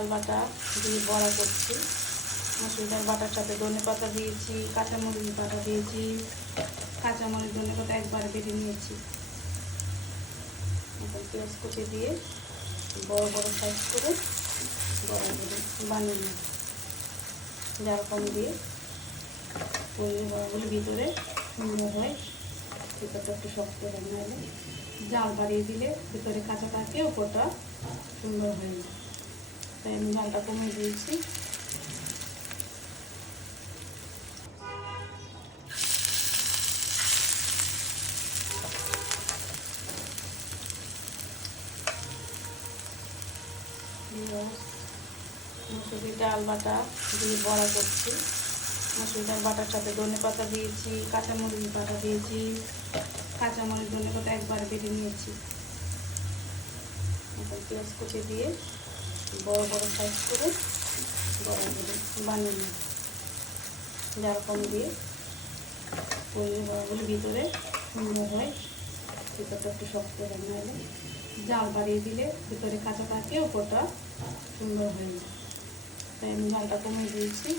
ডাল বাটা দিয়ে বড়া করছি। মসুর ডাল বাটার সাথে ধনেপাতা দিয়েছি, কাঁচামরিচ বাটা দিয়েছি, কাঁচামরিচ ধনেপাতা একবারে বেটে নিয়েছি। এখন পেঁয়াজ কুচি দিয়ে বড় বড় সাইজ করে বড়া করে বানিয়ে নিই। জাল কম দিয়ে করলে বড়াগুলো ভিতরে সুন্দর হয়, ভিতরটা একটু শক্ত হয়, নাহলে জাল বাড়িয়ে দিলে ভিতরে কাঁচা থাকে, ওপরটা সুন্দর হয় না। তাই আমি জালটা কমিয়ে দিয়েছি। মসুরি ডাল বাটা দিয়ে বড়া করছি। মসুর ডাল বাটার সাথে ধনেপাতা দিয়েছি, কাঁচামরিচ বাটা দিয়েছি, কাঁচামরিচ ধনেপাতা একবারে বেটে নিয়েছি। এখন পেঁয়াজ কুচি দিয়ে বড় বড় সাইজ করে বড়া করে বানিয়ে নিই। জাল কম দিয়ে করলে বড়াগুলো ভিতরে সুন্দর হয়, ভিতরটা একটু শক্ত হয়, নাহলে জাল বাড়িয়ে দিলে ভিতরে কাঁচা থাকে, ওপরটা সুন্দর হয় না। তাই আমি জালটা কমিয়ে দিয়েছি।